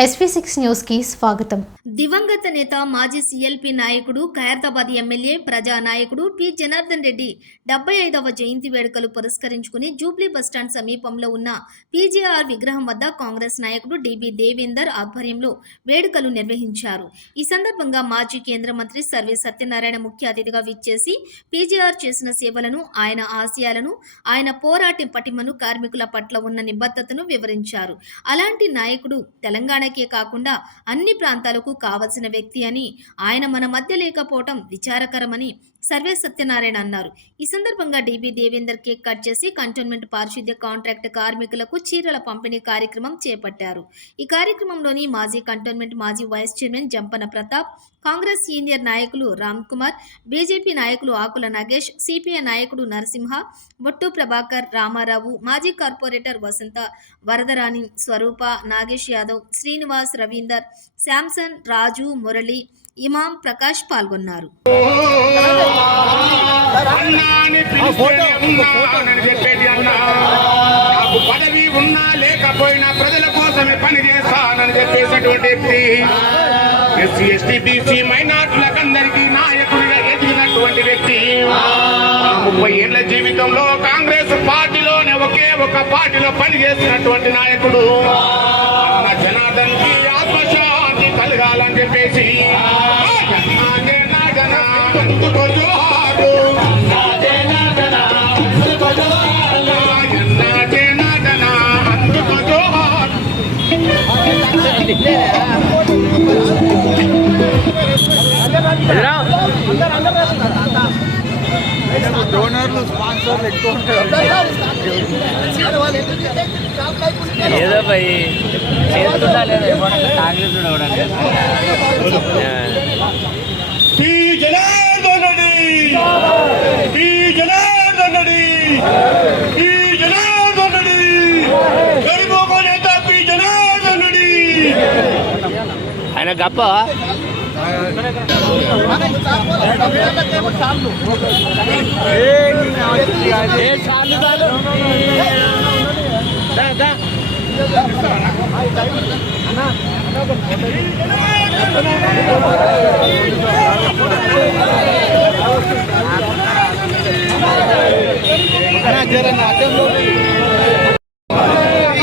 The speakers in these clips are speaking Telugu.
SV6 న్యూస్ కి స్వాగతం. దివంగత నేత మాజీ సిఎల్పి నాయకుడు ఖైరతాబాద్ ఎమ్మెల్యే ప్రజా నాయకుడు పి జనార్దన్ రెడ్డి 75వ జయంతి వేడుకలు పురస్కరించుకుని జూబ్లీ బస్టాండ్ సమీపంలో ఉన్న పీజేఆర్ విగ్రహం వద్ద కాంగ్రెస్ నాయకుడు డిబి దేవేందర్ ఆధ్వర్యంలో వేడుకలు నిర్వహించారు. ఈ సందర్భంగా మాజీ కేంద్ర మంత్రి సర్వే సత్యనారాయణ ముఖ్య అతిథిగా విచ్చేసి పీజేఆర్ చేసిన సేవలను, ఆయన ఆశయాలను, ఆయన పోరాట పటిమను, కార్మికుల పట్ల ఉన్న నిబద్ధతను వివరించారు. అలాంటి నాయకుడు తెలంగాణకే కాకుండా అన్ని ప్రాంతాలకు కావలసిన వ్యక్తి అని, ఆయన మన మధ్య లేకపోవటం విచారకరమని సర్వే సత్యనారాయణ అన్నారు. ఈ సందర్భంగా డిబి దేవేందర్ కేక్ కట్ చేసి కంటోన్మెంట్ పారిశుద్ధ్య కాంట్రాక్ట్ కార్మికులకు చీరల పంపిణీ కార్యక్రమం చేపట్టారు. ఈ కార్యక్రమంలోని మాజీ కంటోన్మెంట్ మాజీ vice chairman Jampana Pratap, Congress senior నాయకులు రామ్ కుమార్, బీజేపీ నాయకులు ఆకుల నాగేష్, సిపిఐ నాయకుడు నరసింహ, బొట్టు ప్రభాకర్, రామారావు, మాజీ కార్పొరేటర్ వసంత, వరదరాణి, స్వరూప, నాగేష్ యాదవ్, శ్రీనివాస్, రవీందర్, శాంసన్, రాజు, మురళి, ఇమాం, ప్రకాష్ పాల్గొన్నారు. పదవి ఉన్నా లేకపోయినా ప్రజల కోసమే పని చేస్తానని చెప్పేసినటువంటి వ్యక్తి, ఎస్సీ ఎస్టీ బీసీ మైనార్టీలకు అందరికీ నాయకుడిగా ఎదిగినటువంటి వ్యక్తి. 30 ఏళ్ల జీవితంలో కాంగ్రెస్ పార్టీలోనే ఒకే ఒక పార్టీలో పనిచేస్తున్నటువంటి నాయకుడు. జనార్దన్ కి ఆత్మశాంతి కలగాలని చెప్పేసి డోనర్లు, స్పాన్సర్లు ఎక్కువ ఉంటారు. ఏదో పోయి చేస్తుందా లేదా Congress P Janardhan Reddy, P Janardhan Reddy, P Janardhan Reddy, గరీబోగ నేత పి జనార్దన్ రెడ్డి. ఆయన గప్ప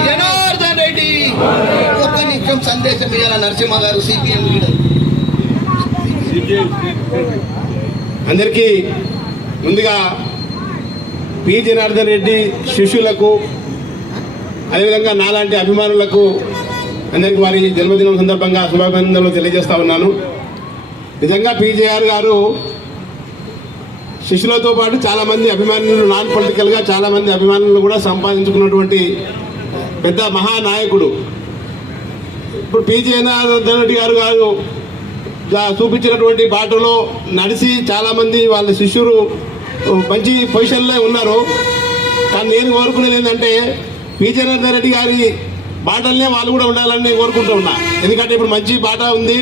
జనార్దన్ రెడ్డి ఒక్క నిమిషం సందేశం ఇవ్వాల. నరసింహ గారు, సిపిఎం లీడర్. అందరికీ ముందుగా పి జనార్దన్ రెడ్డి శిష్యులకు, అదేవిధంగా నాలాంటి అభిమానులకు అందరికీ వారి జన్మదినం సందర్భంగా శుభాభినందనలు తెలియజేస్తా ఉన్నాను. నిజంగా పీజేఆర్ గారు శిష్యులతో పాటు చాలామంది అభిమానులు, నాన్ పొలిటికల్గా చాలామంది అభిమానులను కూడా సంపాదించుకున్నటువంటి పెద్ద మహానాయకుడు. ఇప్పుడు పి జనార్దన్ రెడ్డి గారు చూపించినటువంటి బాటలో నడిచి చాలామంది వాళ్ళ శిష్యులు మంచి పొజిషన్లో ఉన్నారు. కానీ నేను కోరుకునేది ఏంటంటే పి జనార్దన్ రెడ్డి గారి బాటలనే వాళ్ళు కూడా ఉండాలని కోరుకుంటూ ఉన్నా. ఎందుకంటే ఇప్పుడు మంచి బాట ఉంది,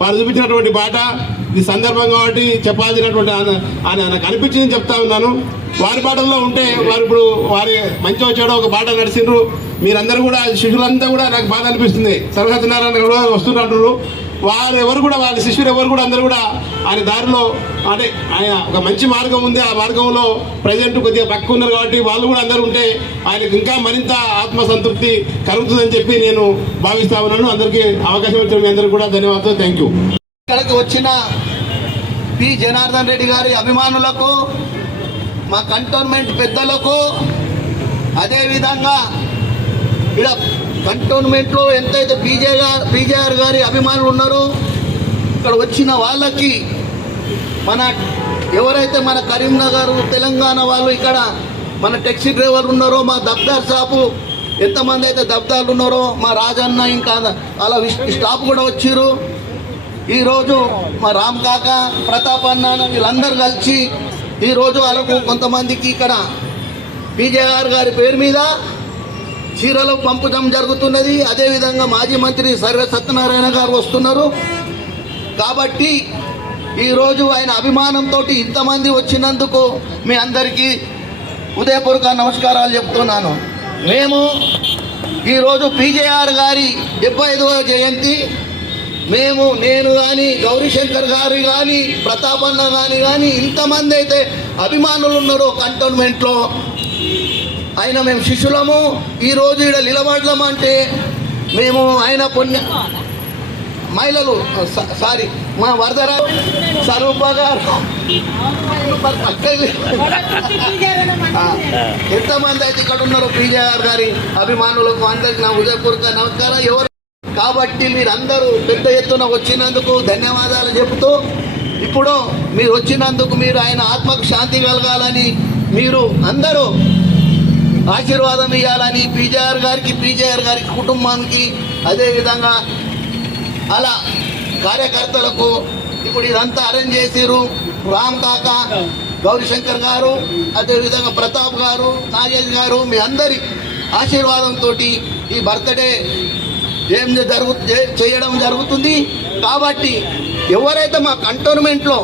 వారు చూపించినటువంటి బాట. ఇది సందర్భం కాబట్టి చెప్పాల్సినటువంటి నాకు అనిపించింది చెప్తా ఉన్నాను. వారి బాటల్లో ఉంటే వారు ఇప్పుడు వారి మంచి వచ్చాడో ఒక బాట నడిచిండ్రు. మీరందరూ కూడా శిష్యులంతా కూడా నాకు బాధ అనిపిస్తుంది. సర్వసత్యనారాయణ కూడా వస్తుంటారు. వారు ఎవరు కూడా, వాళ్ళ శిష్యులు ఎవరు కూడా అందరూ కూడా ఆయన దారిలో, అంటే ఆయన ఒక మంచి మార్గం ఉంది, ఆ మార్గంలో ప్రజెంట్ కొద్దిగా పక్క ఉన్నారు కాబట్టి వాళ్ళు కూడా అందరూ ఉంటే ఆయనకు ఇంకా మరింత ఆత్మసంతృప్తి కలుగుతుందని చెప్పి నేను భావిస్తా ఉన్నాను. అందరికీ అవకాశం ఇచ్చిన మీ అందరికీ కూడా ధన్యవాదాలు. Thank you. ఇక్కడికి వచ్చిన పి జనార్దన్ రెడ్డి గారి అభిమానులకు, మా కంటోన్మెంట్ పెద్దలకు, అదేవిధంగా ఇక్కడ కంటోన్మెంట్లో ఎంతైతే పీజేఆర్ గారి అభిమానులు ఉన్నారో ఇక్కడ వచ్చిన వాళ్ళకి, మన ఎవరైతే మన కరీంనగర్ తెలంగాణ వాళ్ళు ఇక్కడ మన ట్యాక్సీ డ్రైవర్లు ఉన్నారో, మా దబ్దార్ షాపు ఎంతమంది అయితే దబ్దార్లు ఉన్నారో, మా రాజన్న ఇంకా అలా స్టాఫ్ కూడా వచ్చిర్రు. ఈరోజు మా రామ్ కాక, ప్రతాప్ అన్న వీళ్ళందరూ కలిసి ఈరోజు వాళ్ళకు కొంతమందికి ఇక్కడ పీజేఆర్ గారి పేరు మీద చీరలు పంపడం జరుగుతున్నది. అదేవిధంగా మాజీ మంత్రి సర్వే సత్యనారాయణ గారు వస్తున్నారు. కాబట్టి ఈరోజు ఆయన అభిమానంతో ఇంతమంది వచ్చినందుకు మీ అందరికీ ఉదయపూర్వక నమస్కారాలు చెప్తున్నాను. మేము ఈరోజు పీజేఆర్ గారి 75వ జయంతి నేను కానీ గౌరీశంకర్ గారు కానీ ప్రతాపన్న కానీ ఇంతమంది అయితే అభిమానులు ఉన్నారు కంటోన్మెంట్లో. ఆయన మేము శిష్యులము. ఈరోజు ఇక్కడ నిలబడలేము అంటే మేము ఆయన పుణ్య మహిళలు సారీ మా వరదరావు స్వరూప గారు ఎంతమంది అయితే ఇక్కడ ఉన్నారు పీజేఆర్ గారి అభిమానులకు అందరికి నా హృదయపూర్వక నమస్కారం. ఎవరు కాబట్టి మీరందరూ పెద్ద ఎత్తున వచ్చినందుకు ధన్యవాదాలు చెబుతూ, ఇప్పుడు మీరు వచ్చినందుకు మీరు ఆయన ఆత్మకు శాంతి కలగాలని మీరు అందరూ ఆశీర్వాదం ఇవ్వాలని పీజేఆర్ గారికి కుటుంబానికి, అదేవిధంగా అలా కార్యకర్తలకు ఇప్పుడు ఇదంతా అరేంజ్ చేసిరు. రామ్ కాక, గౌరీశంకర్ గారు, అదేవిధంగా ప్రతాప్ గారు, నాగేష్ గారు, మీ అందరి ఆశీర్వాదంతో ఈ బర్త్డే చేయడం జరుగుతుంది. కాబట్టి ఎవరైతే మా కంటోన్మెంట్లో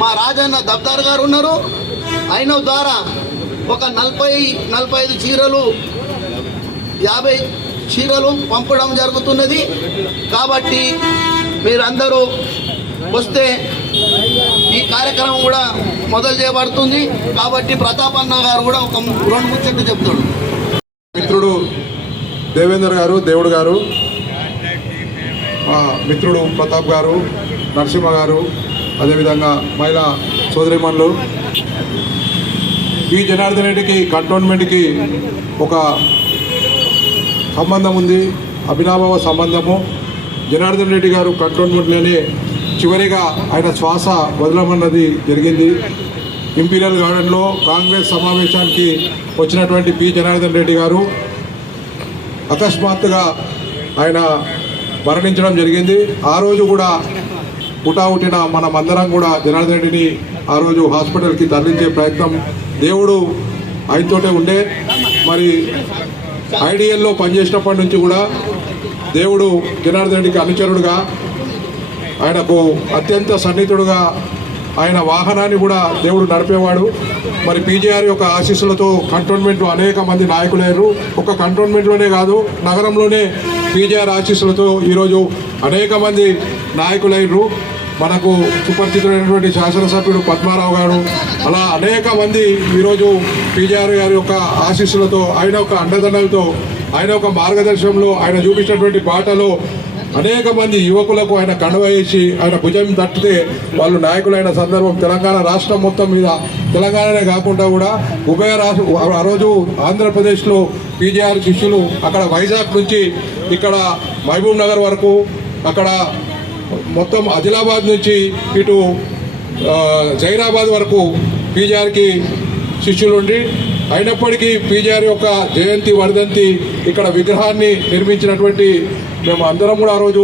మా రాజన్న దబ్దార్ గారు ఉన్నారో ఆయన ద్వారా ఒక 40-45 చీరలు 50 చీరలు పంపడం జరుగుతున్నది. కాబట్టి మీరందరూ వస్తే ఈ కార్యక్రమం కూడా మొదలు చేయబడుతుంది. కాబట్టి ప్రతాప్ అన్న గారు కూడా ఒక 2 ముచ్చట్లు చెప్తాడు. మిత్రుడు దేవేందర్ గారు, దేవుడు గారు, మా మిత్రుడు ప్రతాప్ గారు, నరసింహ గారు, అదేవిధంగా మహిళా సోదరిమణులు, ఈ జనార్దన్ రెడ్డికి కంటోన్మెంట్కి ఒక సంబంధం ఉంది, అభినాభావ సంబంధము. జనార్దన్ రెడ్డి గారు కంటోన్మెంట్లోనే చివరిగా ఆయన శ్వాస వదలమన్నది జరిగింది. ఇంపీరియల్ గార్డెన్లో కాంగ్రెస్ సమావేశానికి వచ్చినటువంటి పి జనార్దన్ రెడ్డి గారు అకస్మాత్తుగా ఆయన మరణించడం జరిగింది. ఆ రోజు కూడా పుటావుటిన మనమందరం కూడా జనార్దన్ రెడ్డిని ఆ రోజు హాస్పిటల్కి తరలించే ప్రయత్నం దేవుడు ఆయనతోటే ఉండే. మరి ఐడిఎల్లో పనిచేసినప్పటి నుంచి కూడా దేవుడు జనార్దన్ రెడ్డికి అనుచరుడుగా, ఆయనకు అత్యంత సన్నిహితుడుగా, ఆయన వాహనాన్ని కూడా దేవుడు నడిపేవాడు. మరి పీజేఆర్ యొక్క ఆశీస్సులతో కంటోన్మెంట్లో అనేక మంది నాయకులయ్యారు. ఒక కంటోన్మెంట్లోనే కాదు, నగరంలోనే పీజేఆర్ ఆశీస్సులతో ఈరోజు అనేక మంది నాయకులయ్యారు. మనకు సుపరిచితులైనటువంటి శాసనసభ్యుడు పద్మారావు గారు, అలా అనేక మంది ఈరోజు పీజేఆర్ గారి యొక్క ఆశీస్సులతో, ఆయన యొక్క అండదండలతో, ఆయన యొక్క మార్గదర్శనంలో, ఆయన చూపించినటువంటి బాటలో అనేక మంది యువకులకు ఆయన కండువ వేసి ఆయన భుజం తట్టితే వాళ్ళు నాయకులైన సందర్భం తెలంగాణ రాష్ట్రం మొత్తం మీద, తెలంగాణనే కాకుండా కూడా ఉభయ రాష్ట్ర ఆ రోజు ఆంధ్రప్రదేశ్లో పీజేఆర్ శిష్యులు అక్కడ వైజాగ్ నుంచి ఇక్కడ మహబూబ్ నగర్ వరకు, అక్కడ మొత్తం ఆదిలాబాద్ నుంచి ఇటు జైరాబాద్ వరకు పీజేఆర్కి శిష్యులు ఉండి, అయినప్పటికీ పీజేఆర్ యొక్క జయంతి వర్ధంతి ఇక్కడ విగ్రహాన్ని నిర్మించినటువంటి మేము అందరం కూడా ఆ రోజు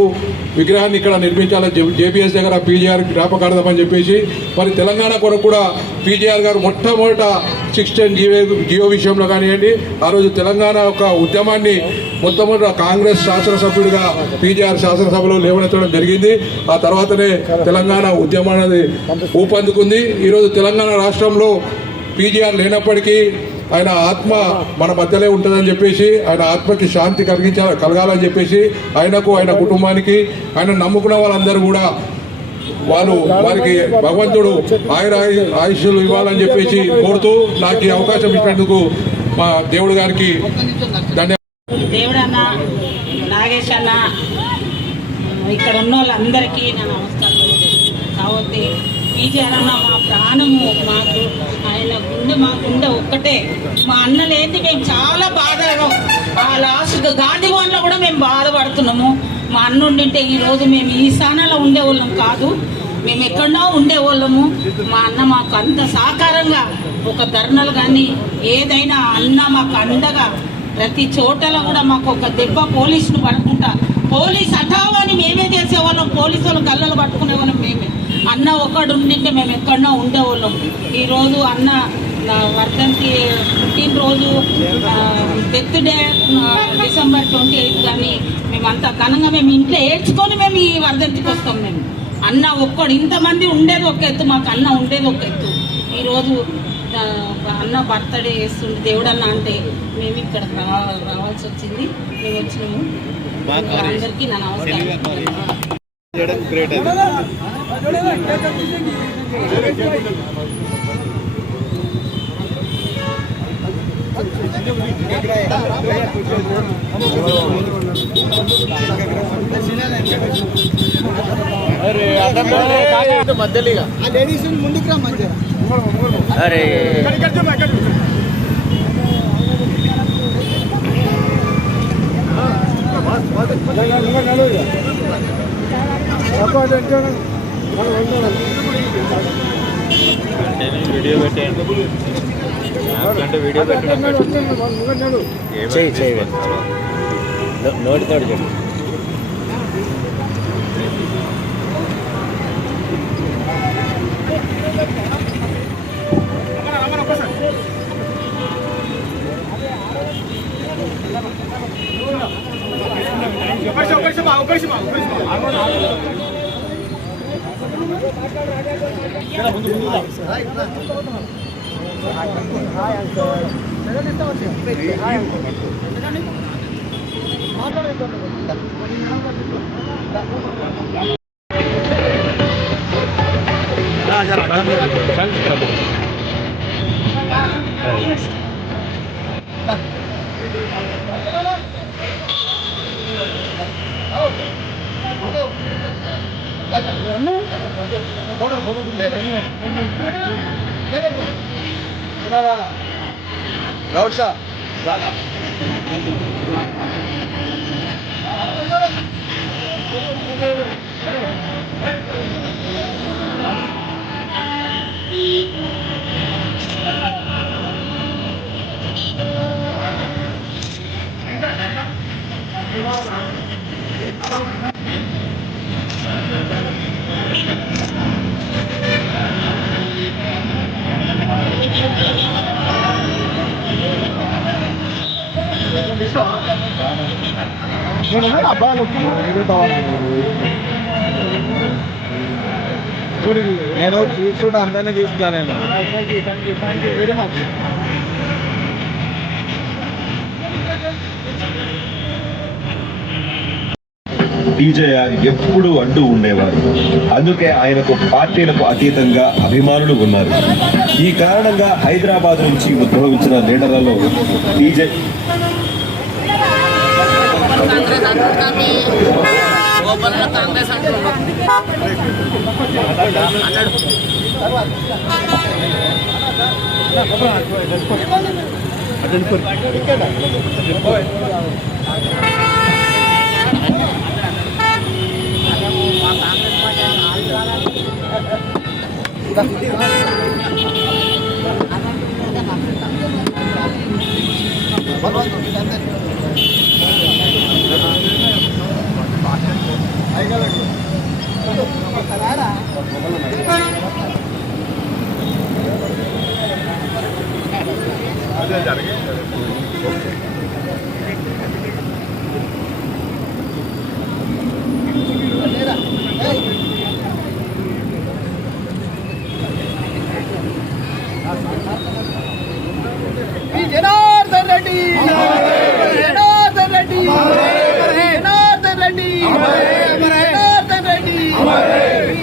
విగ్రహాన్ని ఇక్కడ నిర్మించాలని జేపీఎస్ దగ్గర పీజేఆర్ జ్ఞాపకార్థం అని చెప్పేసి, మరి తెలంగాణ కొరకు కూడా పీజేఆర్ గారు మొట్టమొదట 610 జియో విషయంలో కానివ్వండి, ఆ రోజు తెలంగాణ యొక్క ఉద్యమాన్ని మొట్టమొదట కాంగ్రెస్ శాసనసభ్యుడిగా పీజేఆర్ శాసనసభలో లేవనెత్తడం జరిగింది. ఆ తర్వాతనే తెలంగాణ ఉద్యమం అనేది ఊపందుకుంది. ఈరోజు తెలంగాణ రాష్ట్రంలో పీజేఆర్ లేనప్పటికీ ఆయన ఆత్మ మన మధ్యలో ఉంటుందని చెప్పేసి, ఆయన ఆత్మకి శాంతి కలగాలని చెప్పేసి, ఆయనకు, ఆయన కుటుంబానికి, ఆయన నమ్ముకున్న వాళ్ళందరూ కూడా వారికి భగవంతుడు ఆయుష్యులు ఇవ్వాలని చెప్పేసి కోరుతూ నాకు ఈ అవకాశం ఇచ్చినందుకు మా దేవుడు గారికి ధన్యవాదాలు. దేవుడన్న, నాగేష్ అన్న, ఇక్కడ ఉన్న వాళ్ళందరికీ నా నమస్కారం. కాబట్టి పీజేఆర్ అన్న మా ప్రాణము, మాకు ఆయన గుండె, మా గుండె ఒక్కటే. మా అన్న లేని మేము చాలా బాధగా, ఆ లాస్ట్ గాంధీ భవన్లో కూడా మేము బాధపడుతున్నాము. మా అన్న ఉండింటే ఈరోజు మేము ఈ స్థానంలో ఉండేవాళ్ళం కాదు, మేము ఎక్కడో ఉండేవాళ్ళము. మా అన్న మాకు అంత సహకారంగా ఒక ధర్నాలు కానీ ఏదైనా అన్న మాకు అండగా ప్రతి చోటలో కూడా మాకు ఒక దెబ్బ పోలీసులు పడుకుంటా, పోలీస్ హఠావు అని మేమే చేసేవాళ్ళం, పోలీసు వాళ్ళు గల్లలు పట్టుకునేవాళ్ళం మేమే. అన్న ఒక్కడు ఉండింటే మేము ఎక్కడో ఉండేవాళ్ళం. ఈరోజు అన్న వర్ధంతి పుట్టినరోజు డెత్ డే December 28 కానీ మేమంతా ఘనంగా మేము ఇంట్లో ఏడ్చుకొని మేము ఈ వర్ధంతికి వస్తాం. మేము అన్న ఒక్కడు, ఇంతమంది ఉండేది ఒక ఎత్తు, మాకు అన్న ఉండేది ఒక ఎత్తు. ఈరోజు అన్న బర్త్డే చేస్తుండే దేవుడన్న అంటే మేము ఇక్కడ రావాల్సి వచ్చింది. మేము వచ్చినాము. అందరికీ నా నమస్కారం. మధ్యలో ముందుకు రా మధ్య. అరే వీడియో పెట్టండి. వీడియో పెట్టండి. చేయి నోటితోటి చెప్పండి. నేను తీసుకుంటే అందరినీ తీసుకున్నాను. నేను టీజేఆర్ ఎప్పుడు అంటూ ఉండేవారు. అందుకే ఆయనకు పార్టీలకు అతీతంగా అభిమానులు ఉన్నారు. ఈ కారణంగా హైదరాబాద్ నుంచి ఉద్భవించిన లీడర్లలో టీజే జనార్దన్ రెడ్డి, జనార్దన్ రెడ్డి, జనార్దన్ రెడ్డి, జనార్దన్ రెడ్డి,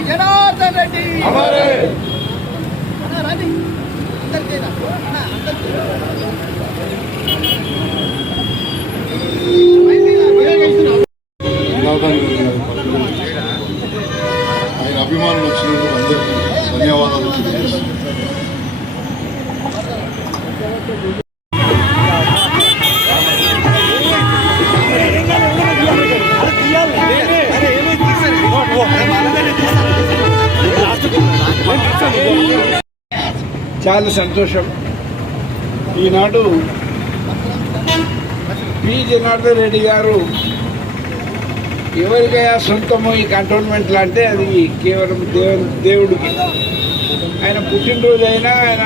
జనార్దన్ రెడ్డి. ఆయన అభిమానులు వచ్చినందుకు అందరికీ ధన్యవాదాలు తెలియజేస్తున్నాను. చాలా సంతోషం. ఈనాడు పి జనార్దన్ రెడ్డి గారు ఎవరికైనా సొంతము ఈ కంటోన్మెంట్లో అంటే అది కేవలం దేవుడికి. ఆయన పుట్టినరోజు అయినా ఆయన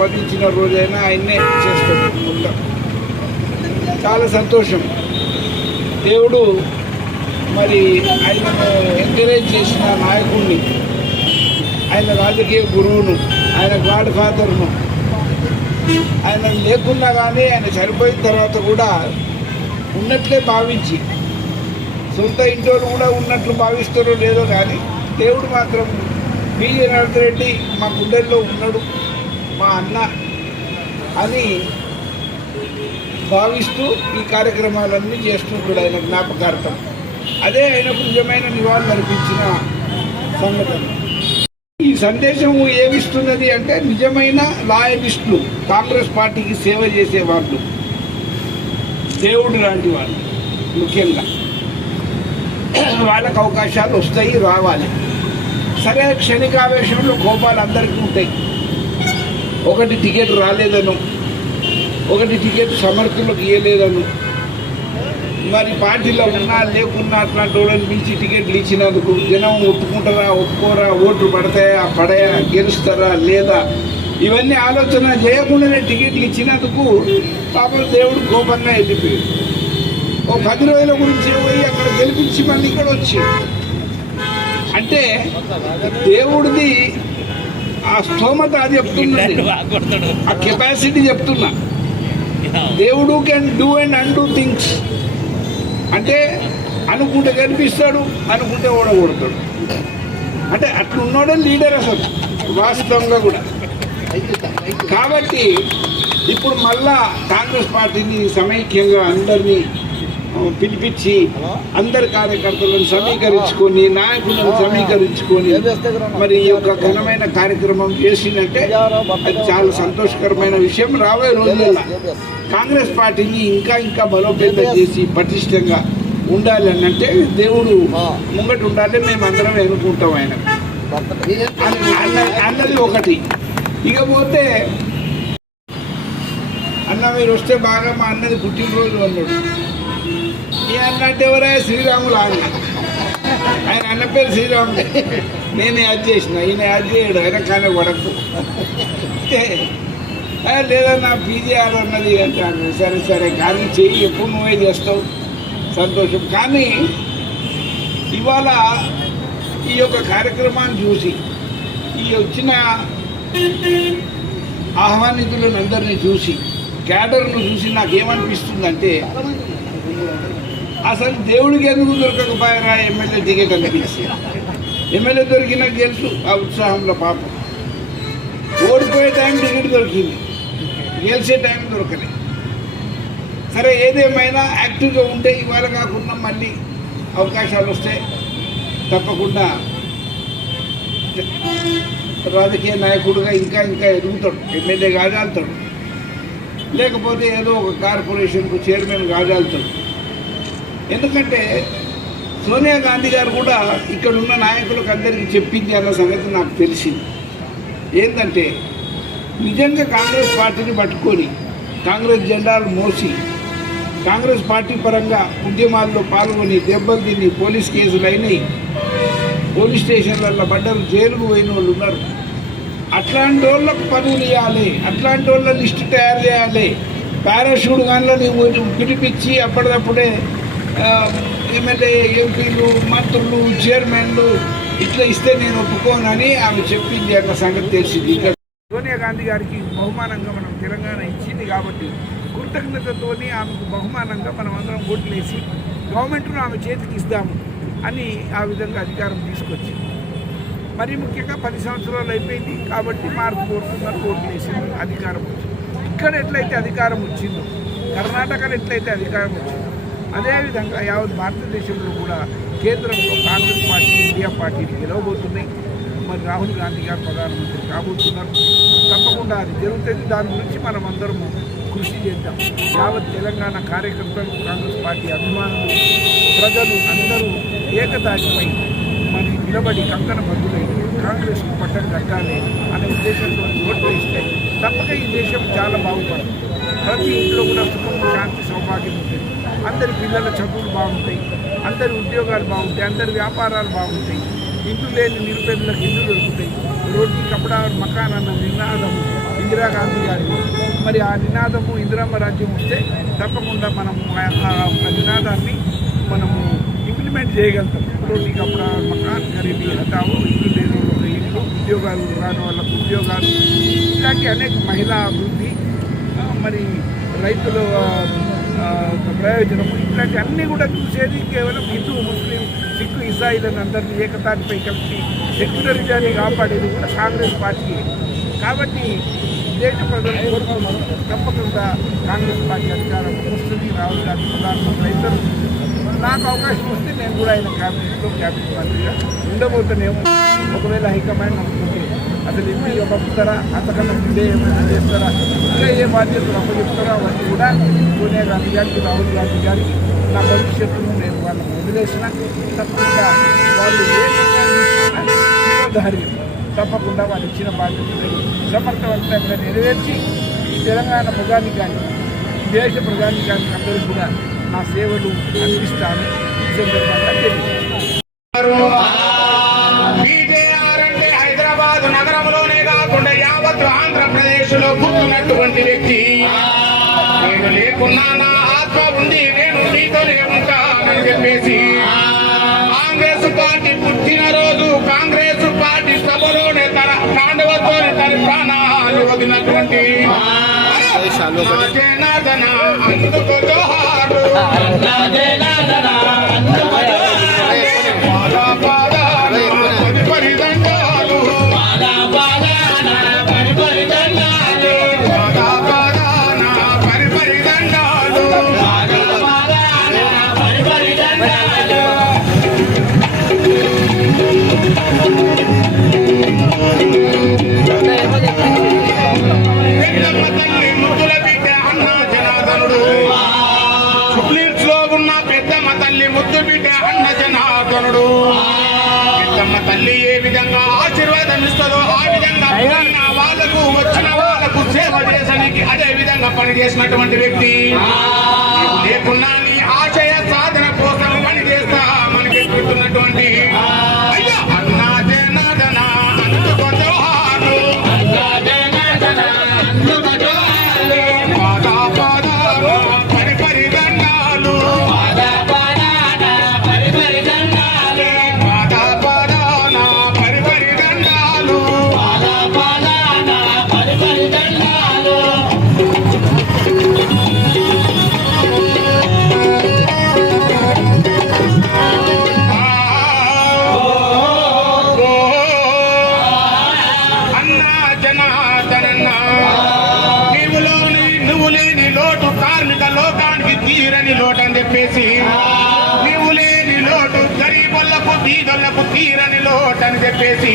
పదించిన రోజైనా ఆయన్నే చేస్తాడు మొత్తం. చాలా సంతోషం. దేవుడు మరి ఆయనను ఎంకరేజ్ చేసిన నాయకుడిని, ఆయన రాజకీయ గురువును ఆయన గాడ్ ఫాదర్ను. ఆయన లేకున్నా కానీ ఆయన చనిపోయిన తర్వాత కూడా ఉన్నట్లే భావించి, సొంత ఇంట్లో కూడా ఉన్నట్లు భావిస్తారో లేదో కానీ దేవుడు మాత్రం పి. జనార్దన్ రెడ్డి మా గుండెల్లో ఉన్నాడు, మా అన్న అని భావిస్తూ ఈ కార్యక్రమాలన్నీ చేస్తుంటాడు ఆయన జ్ఞాపకార్థం. అదే ఆయనకు నిజమైన నివాళులు అర్పించిన సంఘటన. ఈ సందేశం ఏమిస్తున్నది అంటే, నిజమైన లాయలిస్టులు, కాంగ్రెస్ పార్టీకి సేవ చేసేవాళ్ళు, దేవుడు లాంటి వాళ్ళు ముఖ్యంగా వాళ్ళకు అవకాశాలు వస్తాయి, రావాలి. సరే, క్షణికావేశంలో కోపాలు అందరికీ ఉంటాయి. ఒకటి టికెట్ రాలేదను, ఒకటి టికెట్ సమర్థులకు ఇవ్వలేదను, మరి పార్టీలో ఉన్నా లేకున్నా అట్లాంటి వాళ్ళని పిలిచి టికెట్లు ఇచ్చినందుకు జనం ఒప్పుకుంటారా, ఒప్పుకోరా, ఓట్లు పడతాయా, పడయా, గెలుస్తారా లేదా, ఇవన్నీ ఆలోచన చేయకుండానే టికెట్లు ఇచ్చినందుకు పాపం దేవుడు కోపంగా వెళ్ళిపోయాడు. ఓ 10 రోజుల గురించి పోయి అక్కడ గెలిపించి మళ్ళీ ఇక్కడ వచ్చాడు. అంటే దేవుడిది ఆ స్తోమత అది చెప్తున్నది, ఆ కెపాసిటీ చెప్తున్నా. దేవుడు can do and undo things. అంటే అనుకుంటే గెలిపిస్తాడు, అనుకుంటే ఓడగొడతాడు. అంటే అట్లున్నాడే లీడర్ అసలు వాస్తవంగా కూడా. కాబట్టి ఇప్పుడు మళ్ళా కాంగ్రెస్ పార్టీని సమైక్యంగా అందరినీ పిలిపించి, అందరి కార్యకర్తలను సమీకరించుకొని, నాయకులను సమీకరించుకొని మరి ఈ యొక్క ఘనమైన కార్యక్రమం చేసిందంటే అది చాలా సంతోషకరమైన విషయం. రాబోయే రోజుల్లో కాంగ్రెస్ పార్టీని ఇంకా ఇంకా బలోపేతం చేసి పటిష్టంగా ఉండాలి అంటే దేవుడు ముంగట ఉండాలి, మేము అందరం ఎన్నుకుంటాం ఆయన అన్నది ఒకటి. ఇకపోతే అన్న మీరు వస్తే బాగా మా అన్నది పుట్టినరోజు అన్నాడు. ఈ అన్న అంటే ఎవరా? శ్రీరాములు అన్న. ఆయన అన్న పేరు శ్రీరాములే. నేను యాద్ చేసిన, ఈయన యాద్ చేయడు, ఆయన కానీ వడకు లేదన్నా పీజీఆర్ అన్నది అంటాను. సరే సరే కానీ చెయ్యి, ఎప్పుడు నువ్వే చేస్తావు, సంతోషం. కానీ ఇవాళ ఈ యొక్క కార్యక్రమాన్ని చూసి, ఈ వచ్చిన ఆహ్వానితులను అందరినీ చూసి, క్యాడర్ను చూసి నాకేమనిపిస్తుందంటే, అసలు దేవుడికి ఎందుకు దొరకకపోయారా ఎమ్మెల్యే టికెట్ అనిపించి. ఎమ్మెల్యే దొరికినా తెలుసు ఆ ఉత్సాహంలో పాపం. ఓడిపోయే టైం టికెట్ దొరికింది, గెలిచే టైం దొరకలేదు. సరే, ఏదేమైనా యాక్టివ్గా ఉంటే ఇవాళ కాకుండా మళ్ళీ అవకాశాలు వస్తాయి. తప్పకుండా రాజకీయ నాయకుడిగా ఇంకా ఇంకా ఎదుగుతాడు, ఎమ్మెల్యే కాజాలుతాడు, లేకపోతే ఏదో ఒక కార్పొరేషన్కు చైర్మన్ కాజాలుతాడు. ఎందుకంటే సోనియా గాంధీ గారు కూడా ఇక్కడ ఉన్న నాయకులకు అందరికీ చెప్పింది అన్న సంగతి నాకు తెలిసింది. ఏంటంటే నిజంగా కాంగ్రెస్ పార్టీని పట్టుకొని, కాంగ్రెస్ జెండాలు మోసి, కాంగ్రెస్ పార్టీ పరంగా ఉద్యమాల్లో పాల్గొని దెబ్బలు తిని పోలీస్ కేసులు అయినాయి, పోలీస్ స్టేషన్లలో పడ్డరు, జైలుకు పోయిన వాళ్ళు ఉన్నారు. అట్లాంటి వాళ్ళకు పనులు ఇవ్వాలి, అట్లాంటి వాళ్ళ లిస్టు తయారు చేయాలి. పారాషూట్ గాన్లని పిలిపించి అప్పటిదప్పుడే ఎమ్మెల్యే, ఎంపీలు, మంత్రులు, చైర్మన్లు ఇట్లా ఇస్తే నేను ఒప్పుకోనని ఆమె చెప్పింది అన్న సంగతి తెలిసింది. ఇక్కడ సోనియా గాంధీ గారికి బహుమానంగా మనం తెలంగాణ ఇచ్చింది కాబట్టి కృతజ్ఞతతో ఆమెకు బహుమానంగా మనం అందరం ఓట్లు వేసి గవర్నమెంట్ను ఆమె చేతికి ఇస్తాము అని ఆ విధంగా అధికారం తీసుకొచ్చింది. మరి ముఖ్యంగా 10 సంవత్సరాలు అయిపోయింది కాబట్టి మార్పు కోరుతున్నారు, ఓట్లు వేసింది, అధికారం వచ్చింది. ఇక్కడ ఎట్లయితే అధికారం వచ్చిందో, కర్ణాటకలో ఎట్లయితే అధికారం వచ్చిందో, అదేవిధంగా యావత్ భారతదేశంలో కూడా కేంద్రంలో కాంగ్రెస్ పార్టీ, ఇండియా పార్టీలు గెలవబోతున్నాయి. మరి రాహుల్ గాంధీ గారు ప్రధానమంత్రి కాబోతున్నారు. తప్పకుండా అది జరుగుతుంది. దాని గురించి మనం అందరము కృషి చేద్దాం. యావత్ తెలంగాణ కార్యకర్తలు, కాంగ్రెస్ పార్టీ అభిమానులు, ప్రజలు అందరూ ఏకతాటిపై మరి నిలబడి కంకణ బద్దులై కాంగ్రెస్కు పట్టం కట్టాలి అనే ఉద్దేశంతో ఓట్లు ఇస్తే తప్పక ఈ దేశం చాలా బాగుపడుతుంది. ప్రతి ఇంట్లో కూడా సుఖం, శాంతి, సౌభాగ్యం ఉంటుంది. అందరి పిల్లల చదువులు బాగుంటాయి, అందరి ఉద్యోగాలు బాగుంటాయి, అందరి వ్యాపారాలు బాగుంటాయి. ఇండ్లు లేని నిరుపేదలకు ఇల్లు దొరుకుతాయి. రోడ్డు కపడా మకాన్ అన్న నినాదము ఇందిరాగాంధీ గారి, మరి ఆ నినాదము ఇందిరమ్మ రాజ్యం వస్తే తప్పకుండా మనము ఆ నినాదాన్ని మనము ఇంప్లిమెంట్ చేయగలుగుతాం. రోడ్డు కపడా మకాన్ గరీబీ హటావో, ఇల్లు లేని ఒక ఇల్లు వాళ్ళు, ఉద్యోగాలు రాని వాళ్ళకు ఉద్యోగాలు, ఇలాంటి అనేక మహిళా అభివృద్ధి, మరి రైతుల ప్రయోజనము, ఇట్లాంటి అన్నీ కూడా చూసేది కేవలం హిందూ, ముస్లిం, సిక్కు, ఇసాయిలను అందరినీ ఏకతాటిపై కలిసి సెక్యులరిజాన్ని కాపాడేది కూడా కాంగ్రెస్ పార్టీ. కాబట్టి దేశ ప్రజలు కోరుకున్నారు తప్పకుండా కాంగ్రెస్ పార్టీ అధికారం వస్తుంది, రాహుల్ గాంధీ ప్రధానమంత్రి అవుతారు. నాకు అవకాశం వస్తే నేను కూడా ఆయన క్యాబినెట్లో క్యాబినెట్ మంత్రిగా ఉండబోతున్నాము. ఒకవేళ హైకమాండ్ అనుకుంటే అసలు ఎంపీ పంపుతారా, అంతకన్నా ముందే ఏమైనా చేస్తారా, ఇంకా ఏ బాధ్యతలు అప్పచెప్తారో అవన్నీ కూడా సోనియా గాంధీ గారికి, రాహుల్ గాంధీ గారికి నా భవిష్యత్తును నేను వాళ్ళని వదిలేసిన తప్పకుండా వాళ్ళు ఏ ధైర్యం తప్పకుండా వాళ్ళు ఇచ్చిన బాధ్యతలు సమర్థవంతంగా నెరవేర్చి ఈ తెలంగాణ ప్రజానికి కానీ దేశ ప్రజానికి కానీ అందరూ కూడా నా సేవలు అందిస్తాను. ఈ సందర్భంగా బీజేఆర్ అంటే హైదరాబాద్ నగరంలోనే కాకుండా యావత్ ఆంధ్రప్రదేశ్ లో పుట్టినటువంటి వ్యక్తి. నేను లేకున్నా నా ఆత్మ ఉంది, నేను నీతోనే ఉంటానని చెప్పేసి కాంగ్రెస్ పార్టీ పుట్టినరోజు కాంగ్రెస్ పార్టీ సభలోనే తన తాండవతో తన ప్రాణాలు వదిలినటువంటి జనార్దన అందుకో జోహారు, పరిదండాలు, తల్లి ముద్దుల బిడ్డ అన్న జనార్దనుడు, సుప్రీంస్ లో ఉన్న పెద్దమ్మ తల్లి ముద్దు బిడ్డ అన్న జనార్దనుడు. పెద్దమ్మ తల్లి ఏ విధంగా ఆశీర్వాదం ఇస్తుందో ఆ విధంగా వాళ్ళకు వచ్చిన వాళ్ళకు సేవ చేసడానికి అదే విధంగా పనిచేసినటువంటి వ్యక్తి. లేకున్నా నీ ఆశయ సాధన కోసం పనిచేస్తా మనకి పెడుతున్నటువంటి అన్న జనార్దన అందుకో జోహారు, పరిదండాలు, నువ్వు లేని లోటు కార్మిక లోకానికి తీరని లోటు అని చెప్పేసి, నువ్వు లేని లోటు గరీబులకు బీదలకు తీరని లోటు అని చెప్పేసి